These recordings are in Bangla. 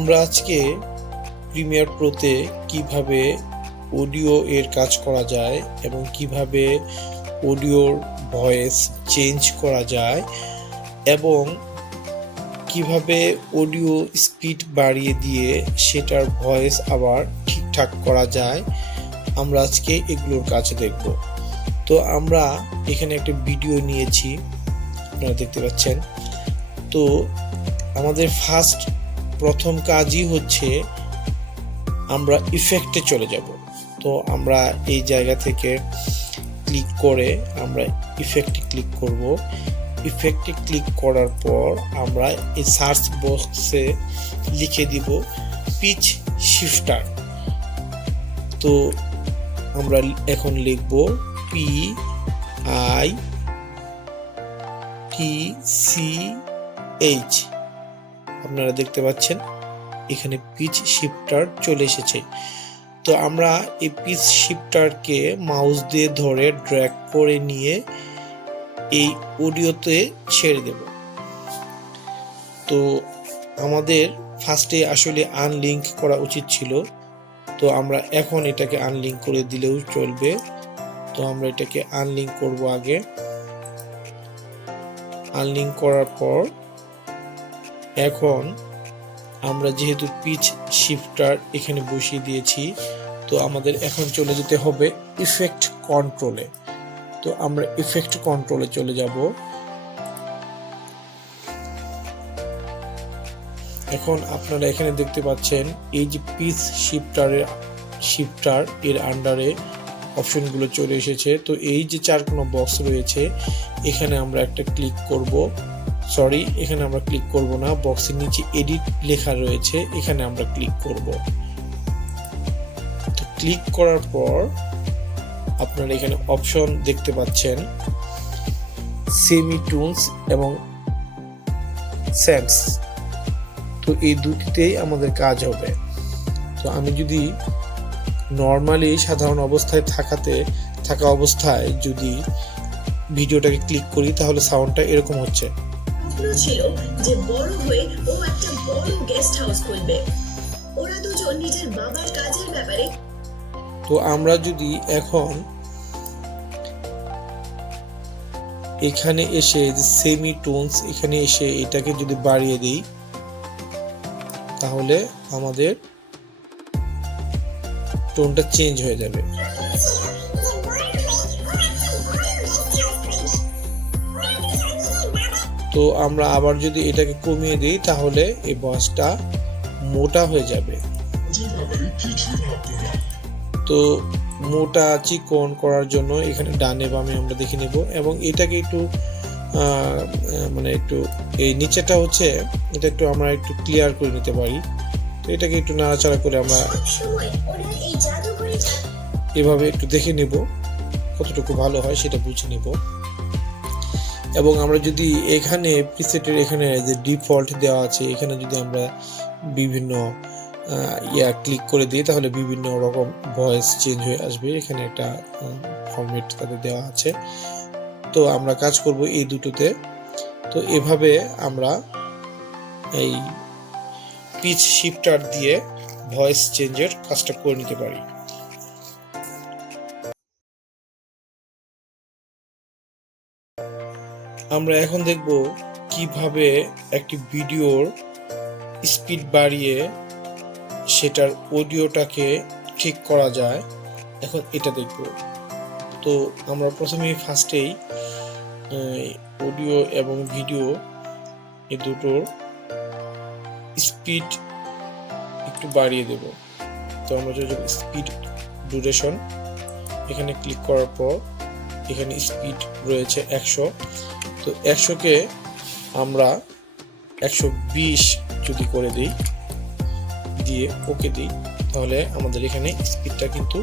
আমরা আজকে প্রিমিয়ার প্রোতে কিভাবে অডিও এর কাজ করা যায় এবং কিভাবে অডিওর ভয়েস চেঞ্জ করা যায় এবং কিভাবে অডিও স্পিড বাড়িয়ে দিয়ে সেটার ভয়েস আবার ঠিকঠাক করা যায়, আমরা আজকে এগুলোর কাজ দেখব। তো আমরা এখানে একটা ভিডিও নিয়েছি, আপনারা দেখতে পাচ্ছেন। তো আমাদের প্রথম কাজই হচ্ছে আমরা ইফেক্টে চলে যাব। তো আমরা এই জায়গা থেকে ক্লিক করে আমরা ইফেক্টে ক্লিক করব। ইফেক্টে ক্লিক করার পর আমরা এই সার্চ বক্সে লিখে দিব পিচ শিফটার। তো আমরা এখন লিখব PITCH। আপনারা দেখতে পাচ্ছেন এখানে পিচ শিফটার চলে এসেছে। তো আমরা এই পিচ শিফটারকে মাউস দিয়ে ধরে ড্র্যাগ করে নিয়ে এই অডিওতে ছেড়ে দেব। তো আমাদের ফার্স্টে আসলে আনলিঙ্ক করা উচিত ছিল, তো আমরা এখন এটাকে আনলিঙ্ক করে দিলেও চলবে। তো আমরা এটাকে আনলিঙ্ক করব আগে। আনলিঙ্ক করার পর এখন আমরা যেহেতু পিচ শিফটার এখানে বসিয়ে দিয়েছি, তো আমাদের এখন চলে যেতে হবে ইফেক্ট কন্ট্রোলে। তো আমরা ইফেক্ট কন্ট্রোলে চলে যাব। এখন আপনারা এখানে দেখতে পাচ্ছেন এই যে পিচ শিফটার এর আন্ডারে অপশনগুলো চলে এসেছে। তো এই যে 4 কোণ বক্স রয়েছে, এখানে আমরা একটা ক্লিক করব। এখানে আমরা ক্লিক করব না, বক্সের নিচে এডিট লেখা রয়েছে, এখানে আমরা ক্লিক করব। তো ক্লিক করার পর আপনারা এখানে অপশন দেখতে পাচ্ছেন সেমিটোনস এবং সেন্স। তো এই দুটিতেই আমাদের কাজ হবে। তো আমি যদি নর্মালি সাধারণ অবস্থায় থাকা অবস্থায় যদি ভিডিওটাকে ক্লিক করি, তাহলে সাউন্ডটা এরকম হচ্ছে। ছিল যে বড় হয়ে ও একটা বড় গেস্ট হাউস খুলবে। ওরা দুজন নিজের বাবার কাজের ব্যাপারে। তো আমরা যদি এখন এখানে এসে যে সেমিটোনস এখানে এসে এটাকে যদি বাড়িয়ে দিই, তাহলে আমাদের টোনটা চেঞ্জ হয়ে যাবে। তো আমরা আবার যদি এটাকে কমিয়ে দিই, তাহলে এই ভয়েসটা মোটা হয়ে যাবে। তো মোটা চিকন করার জন্য এখানে ডানে বামে আমরা দেখে নেব এবং এটাকে একটু একটু এই নিচেটা হচ্ছে এটা একটু আমরা একটু ক্লিয়ার করে নিতে পারি। তো এটাকে একটু নাড়াচাড়া করে আমরা এভাবে একটু দেখে নেব কতটুকু ভালো হয়, সেটা বুঝে নেব। এবং আমরা যদি এখানে প্রিসেটের এখানে যে ডিফল্ট দেওয়া আছে, এখানে যদি আমরা বিভিন্ন ক্লিক করে দিই, তাহলে বিভিন্ন রকম ভয়েস চেঞ্জ হয়ে আসবে। এখানে একটা ফরম্যাট তাদের দেওয়া আছে। তো আমরা কাজ করব এই দুটোতে। তো এভাবে আমরা এই পিচ শিফটার দিয়ে ভয়েস চেঞ্জের কাজটা করে নিতে পারি। আমরা এখন দেখব কিভাবে একটি ভিডিওর স্পিড বাড়িয়ে সেটার অডিওটাকে ঠিক করা যায়। এখন এটা দেখব। তো আমরা ফার্স্টেই অডিও এবং ভিডিও এই দুটোর স্পিড একটু বাড়িয়ে দেব। তো আমরা যদি স্পিড ডিউরেশন এখানে ক্লিক করার পর এখানে স্পিড রয়েছে 100। তো 100কে আমরা 120 যদি করে দিই, দিয়ে ওকে দিই, তাহলে আমাদের এখানে স্পিডটা কিন্তু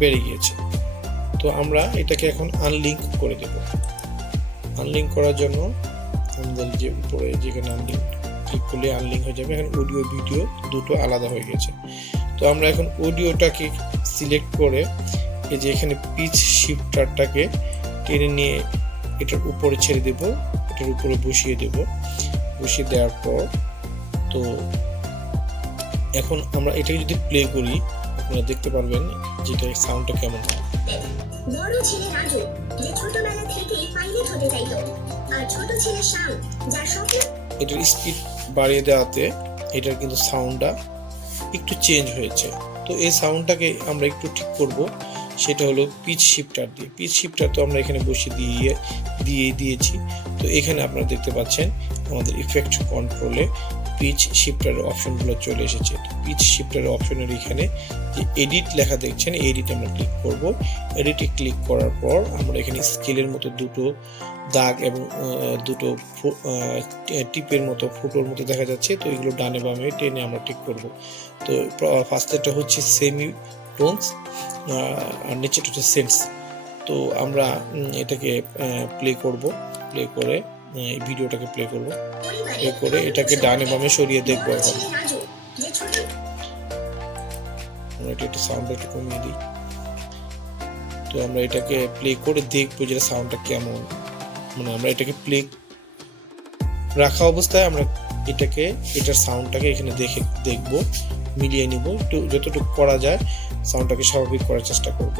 বেড়ে গিয়েছে। তো আমরা এটাকে এখন আনলিঙ্ক করে দেব। আনলিঙ্ক করার জন্য আমাদের যে উপরে যেখানে আনলিঙ্ক ক্লিক করলে আনলিঙ্ক হয়ে যাবে। এখন অডিও ভিডিও দুটো আলাদা হয়ে গেছে। তো আমরা এখন অডিওটাকে সিলেক্ট করে এই যে এখানে পিচ শিফটারটাকে টেনে নিয়ে এটার উপরে ছেড়ে দেব, এটার উপরে বসিয়ে দেব। বসিয়ে দেওয়ার পর তো এখন আমরা এটাকে যদি প্লে করি আপনারা দেখতে পারবেন যেটা সাউন্ডটা কেমন হয়। বড় ছেলে রাজু যে ছোটবেলা থেকেই পাইলট হতে চাইতো, আর ছোট ছেলে শ্যাম যার স্বপ্ন। এটার স্পিড বাড়িয়ে দেওয়াতে এটার কিন্তু সাউন্ডটা একটু চেঞ্জ হয়েছে। তো এই সাউন্ডটাকে আমরা একটু ঠিক করব, সেটা হলো পিচ শিফটার দিয়ে। পিচ শিফটার তো আমরা এখানে বসিয়ে দিয়েছি। তো এখানে আপনারা দেখতে পাচ্ছেন আমাদের ইফেক্ট কন্ট্রোলে পিচ শিফটার অপশনগুলো চলে এসেছে। পিচ শিফটার অপশনের এখানে যে এডিট লেখা দেখছেন, এডিট আমরা ক্লিক করব। এডিটে ক্লিক করার পর আমরা এখানে স্কেলের মতো দুটো দাগ এবং দুটো টিপের মতো ফুটোর মতো দেখা যাচ্ছে। তো এগুলো ডানে বামে টেনে আমরা ঠিক করব। তো ফার্স্টেরটা হচ্ছে সেমি টোনস আর নিচেটা হচ্ছে সেন্স। তো আমরা এটাকে প্লে করব, প্লে করে এই ভিডিওটাকে প্লে করব, প্লে করে এটাকে ডানে বামে সরিয়ে দেখবো। এখন আমরা এটা একটু সাউন্ডটা একটু কমিয়ে দিই। তো আমরা এটাকে প্লে করে দেখবো যে সাউন্ডটা কেমন, মানে আমরা এটাকে প্লে রাখা অবস্থায় আমরা এটার সাউন্ডটাকে এখানে দেখবো, মিলিয়ে নিব, একটু যতটুকু করা যায় সাউন্ডটাকে স্বাভাবিক করার চেষ্টা করব।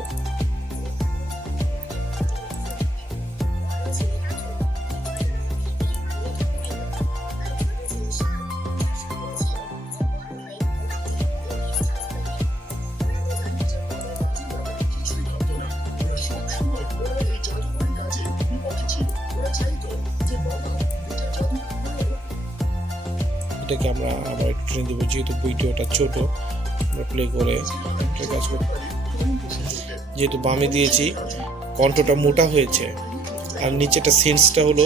এটাকে আমরা আবার একটু ট্রেন দেবো, যেহেতু ভিডিওটা ছোট আমরা প্লে করে কাজ করব। যেহেতু বামে দিয়েছি কণ্ঠটা মোটা হয়েছে, আর নিচেটা সেন্সটা হলো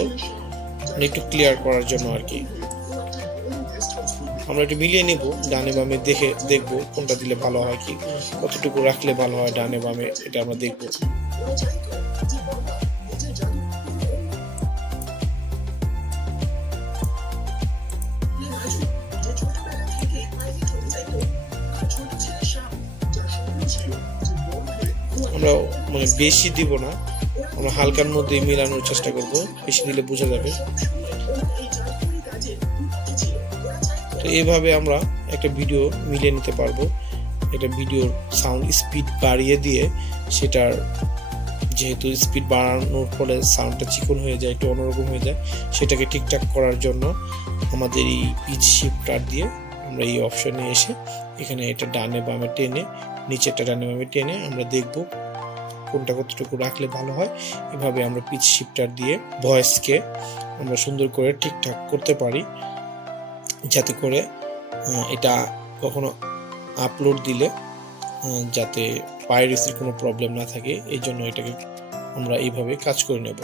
একটু ক্লিয়ার করার জন্য আর কি। আমরা একটু মিলিয়ে নেব, ডানে বামে দেখবো কোনটা দিলে ভালো হয়, কি কতটুকু রাখলে ভালো হয় ডানে বামে, এটা আমরা দেখবো। আমরা মানে বেশি দিব না, আমরা হালকার মধ্যে মেলানোর চেষ্টা করব, বেশি দিলে বোঝা যাবে। তো এইভাবে আমরা একটা ভিডিও মিলিয়ে নিতে পারবো। এটা ভিডিওর সাউন্ড স্পিড বাড়িয়ে দিয়ে সেটার, যেহেতু স্পিড বাড়ানোর ফলে সাউন্ডটা চিকন হয়ে যায়, একটু অন্যরকম হয়ে যায়, সেটাকে ঠিকঠাক করার জন্য আমাদের এই পিচ শিফটার দিয়ে আমরা এই অপশনে এসে এখানে এটা ডানে বামে টেনে, নিচেরটা ডানে বামে টেনে আমরা দেখব কোনটা কতটুকু রাখলে ভালো হয়। এভাবে আমরা পিচ শিফটার দিয়ে ভয়েসকে আমরা সুন্দর করে ঠিকঠাক করতে পারি, যাতে করে এটা কখনো আপলোড দিলে যাতে পাইরেসির কোনো প্রবলেম না থাকে। এই জন্য এটাকে আমরা এইভাবে কাজ করে নেব।